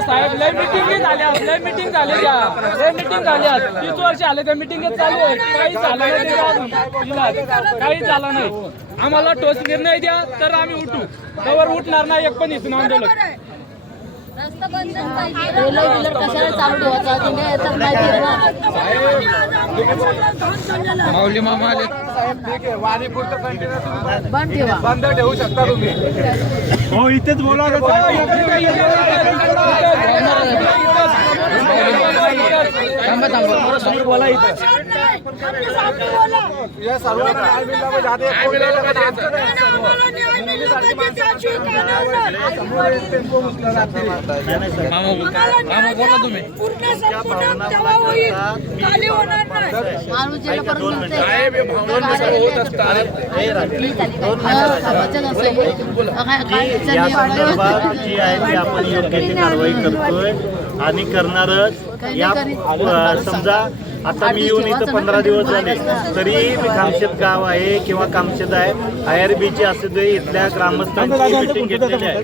साहेब लय मिटिंग झाल्या, लय मिटिंग झाली, लय मिटिंग झाल्या. 30 वर्ष आले त्या मिटिंग चालू आहे, काही झालं नाही, काही झालं नाही. आम्हाला ठोस निर्णय द्या तर आम्ही उठू, त्यावर उठणार नाही एक पण इथून आंदोलन. माऊली मामा आले बंद ठेवू शकता तुम्ही. हो इथेच बोला समोर बोला इथं. बोला तुम्ही. या संदर्भात जी आहे ती आपण योग्य ती कारवाई करतोय आणि करणारच. या समजा आता मी येऊन इथं 15 दिवस झाले तरी मी कामशेत गाव आहे किंवा कामशेत आहे IRBची असू दे इथल्या ग्रामस्थांची मीटिंग घेतलेली आहे.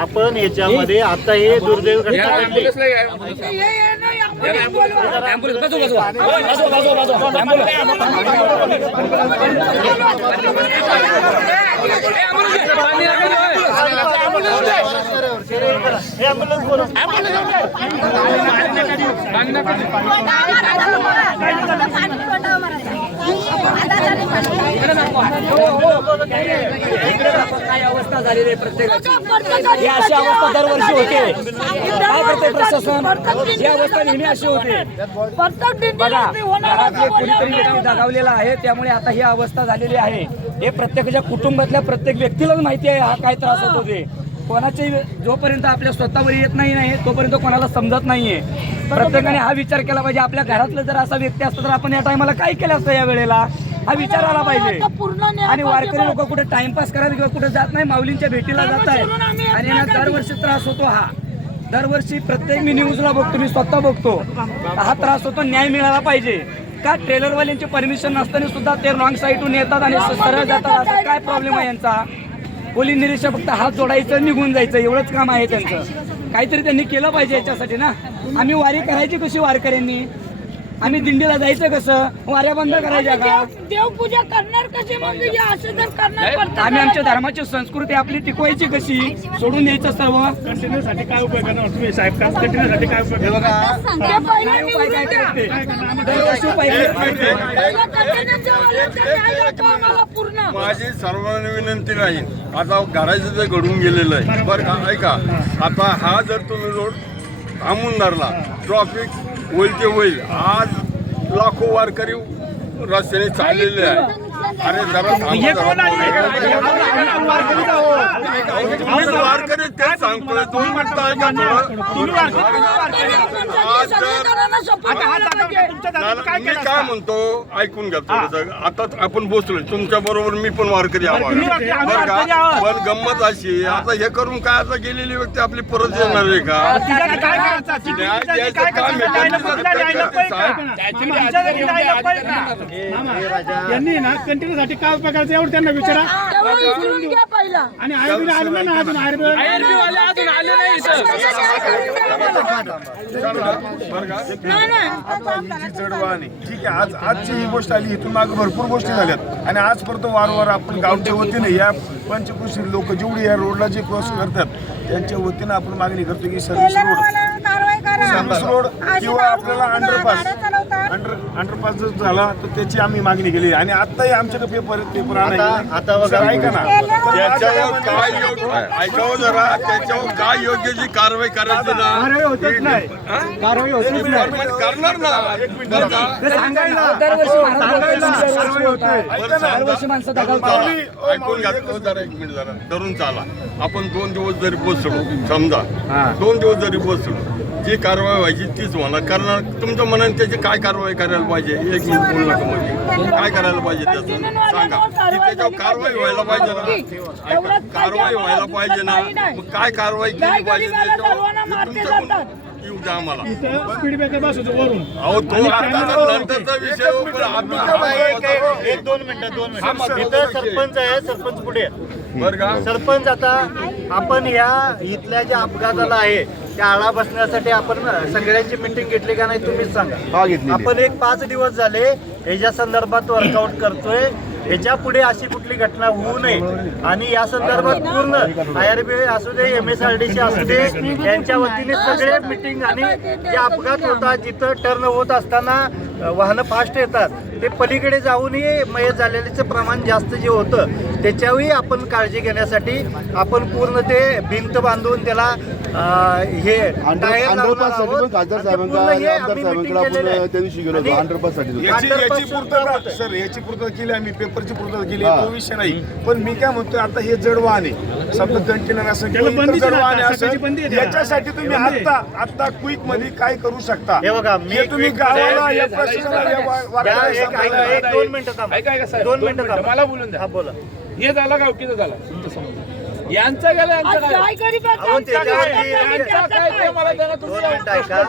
आपण याच्यामध्ये आता हे दुर्दैव घटना घडली. काय अवस्था झालेली आहे प्रत्येकाची. ही अशी अवस्था दरवर्षी होते. काय करते प्रशासन? ही अवस्था नेहमी अशी होते. बघा घरातले कोणीतरी दगावलेला आहे, त्यामुळे आता ही अवस्था झालेली आहे. हे प्रत्येकाच्या कुटुंबातल्या प्रत्येक व्यक्तीलाच माहिती आहे हा काय त्रास होतो ते. कोणाचे जोपर्यंत आपल्या स्वतःवर येत नाही तोपर्यंत कोणाला समजत नाहीये. प्रत्येकाने हा विचार केला पाहिजे. आपल्या घरातलं जर असा व्यक्ती असता तर आपण या टायमाला काय केलं असतं या वेळेला, हा विचार आला पाहिजे. आणि वारकरी लोक कुठे टाइमपास करायला किंवा कुठे जात नाही, माऊलींच्या भेटीला जात आहे आणि यांना दरवर्षी त्रास होतो. हा दरवर्षी प्रत्येक मी न्यूजला बघतो, मी स्वतः बघतो, हा त्रास होतो. न्याय मिळाला पाहिजे का? ट्रेलरवाल्यांची परमिशन नसताना सुद्धा ते रॉंग साईडून येतात आणि सरळ जातात. असा काय प्रॉब्लेम आहे यांचा? पोलीस निरीक्षक फक्त हात जोडायचं निघून जायचं एवढंच काम आहे त्यांचं. काहीतरी त्यांनी केलं पाहिजे याच्यासाठी ना. आम्ही वारी करायची कशी वारकऱ्यांनी? आम्ही दिंडीला जायचं कसं? वाऱ्या बंद करायच्या का? देवपूजा करणार कशी? म्हणजे असं जर करणार आम्ही आमच्या धर्माची संस्कृती आपली टिकवायची कशी? सोडून द्यायचं सर्व. कंटिन्यूसाठी काय उपाय करणार तुम्ही साहेब? कंटिन्यूसाठी काय उपाय करणार? माझी सर्वांना विनंती राहील, आता घराचं जे घडून गेलेलं आहे बरं का, ऐका. आता हा जर तुम्ही रोड थांबून धरला, ट्रॉफिक होईल ते होईल. आज लाखो वारकरी रस्त्याने चाललेले आहे. अरे जरा वारकरी तेच सांगतोय. तुम्ही म्हणताय का मी काय म्हणतो ऐकून घ्या थोडंसं. आता आपण बसलोय तुमच्या बरोबर, मी पण वारकरी आहोत बरं का. पण गंमत अशी आता हे करून काय आता गेलेली व्यक्ती आपली परत येणार आहे का? यांनी ना कंटिन्यू साठी काय उपाय करायचं एवढं त्यांना विचारा. आणि आयर्बी आले ना अजून ठीक आहे. आजची ही गोष्ट आली, इथून मागे भरपूर गोष्टी झाल्यात आणि आजपर्यंत वारंवार आपण गावच्या वतीने या पंचकृषी लोक जेवढी या रोडला जे क्रॉस करतात त्यांच्या वतीनं आपण मागणी करतो की सर्व्हिस रोड किंवा आपल्याला अंडरपास जर झाला तर त्याची आम्ही मागणी केली. आणि आताही आमच्याकडे पेपर आता ऐका ना, त्याच्यावर काय योग्य ऐकावं जरा, त्याच्यावर काय योग्य जी कारवाई करायची ना करणार ना. ऐकून घ्या जरा, 1 मिनिट जरा धरून चाला. आपण 2 दिवस जरी बसलो, समजा 2 दिवस जरी बसलो, जी कारवाई व्हायची तीच होणार. करणार तुमच्या मनाने त्याची काय कारवाई करायला पाहिजे? 1 मिनिट बोलू नका. म्हणजे काय करायला पाहिजे त्याचं सांगा. की त्याच्यावर कारवाई व्हायला पाहिजे ना. कारवाई व्हायला पाहिजे ना. मग काय कारवाई केली पाहिजे त्याच्यावर येऊ द्या आम्हाला. स्पीड ब्रेकर बसवतो वरून. अहो तो आता नंतरचा विषय. 1-2 मिनिटं. इथं सरपंच आहे, सरपंच पुढे बरं का. सरपंच आता आपण या इथल्या ज्या अपघाताला आहे त्या आळा बसण्यासाठी आपण सगळ्यांची मिटिंग घेतली का नाही तुम्हीच सांगा. आपण एक 5 दिवस झाले याच्या संदर्भात वर्कआउट करतोय. याच्या पुढे अशी कुठली घटना होऊ नये आणि या संदर्भात पूर्ण IRB असू दे, MSRDC असू दे, यांच्या वतीने सगळे मिटिंग आणि जे अपघात होतात जिथं टर्न होत असताना वाहनं फास्ट येतात ते पलीकडे जाऊनही मयत झालेल्याचं प्रमाण जास्त जे होतं त्याच्यावेळी आपण काळजी घेण्यासाठी आपण पूर्ण ते भिंत बांधून त्याला हे टायर लावणार आहोत. खासदार आणि पूर्ण हे आम्ही meeting केलेलं आहे. याची पूर्तता सर, याची पूर्तता केली आम्ही, पेपरची पूर्तता केली, तो विषय नाही. पण मी काय म्हणतोय, आता हे जड वाहन आहे, समजा कंटेनर असं त्याला किंवा बंदी इतर जड आहे, वाहन टाकायची असेल, बंदी आहे त्याला. याच्यासाठी तुम्ही आता क्विक मध्ये काय करू शकता? हे बघा, हे तुम्ही गावाला या प्रशासनाला या वार्डाला एक 2 मिनिटं थांबा. 2 मिनिटं थांबा. मला बोलून द्या. हा, बोला. हे झालं गावकीचं झालं यांचं गेलं यांचं काय काय गरीबाचं अहो, त्याच्यावर यांचं काय ते मला द्या ना तुम्ही. 2 मिनिटं ऐका.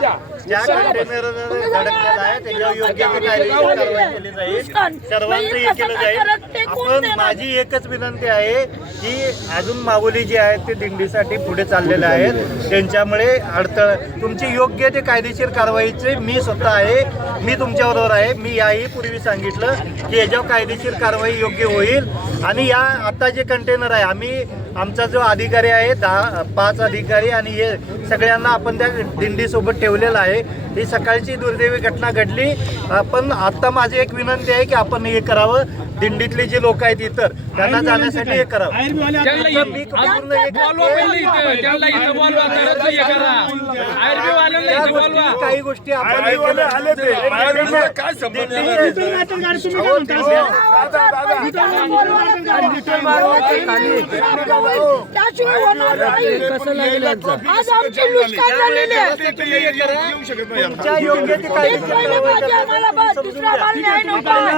ज्या कंटेनर धडकलेला आहे त्याच्यावर योग्य ते कायदेशीर कारवाई केली जाईल. सर्वांचं हे केलं जाईल. आपण माझी एकच विनंती आहे की अजून माऊली जे आहेत ते दिंडीसाठी पुढे चाललेले आहेत, त्यांच्यामुळे अडथळा तुमची योग्य ते कायदेशीर कारवाईचे मी स्वतः आहे, मी तुमच्याबरोबर आहे. मी याही पूर्वी सांगितलं की याच्यावर कायदेशीर कारवाई योग्य होईल. आणि या आता जे कंटेनर आहे आम्ही आमचा जो अधिकारी आहे 5 अधिकारी आणि हे सगळ्यांना आपण त्या दिंडीसोबत ठेवलेलं आहे. ही सकाळची दुर्दैवी घटना घडली. पण आता माझी एक विनंती आहे की आपण हे करावं. दिंडीतले जे लोक आहेत इतर त्यांना जाण्यासाठी हे करावं. IRB वाले आता- मी पूर्ण एक बोलवा पहिली इथे. त्यांना इथं बोलवा. तरच हे करा. IRB वाल्यांना त्या इथं बोलवा. गोष्टी काही गोष्टी आपण हे IRB वाले केलं. आले ते. IRB वाले काय संबंध दिंडी- आहे? विठ्ठल नाटक गाडी तुम्ही काय म्हणता असं? त्याशिवाय होणार नाही. आज आमची नुकसान झालेली आहे. तुमच्या योग्य ते एक कायदेशीर महिना कारवाई पाहिजे आम्हाला, बस दुसरा आम्हाला न्याय नको.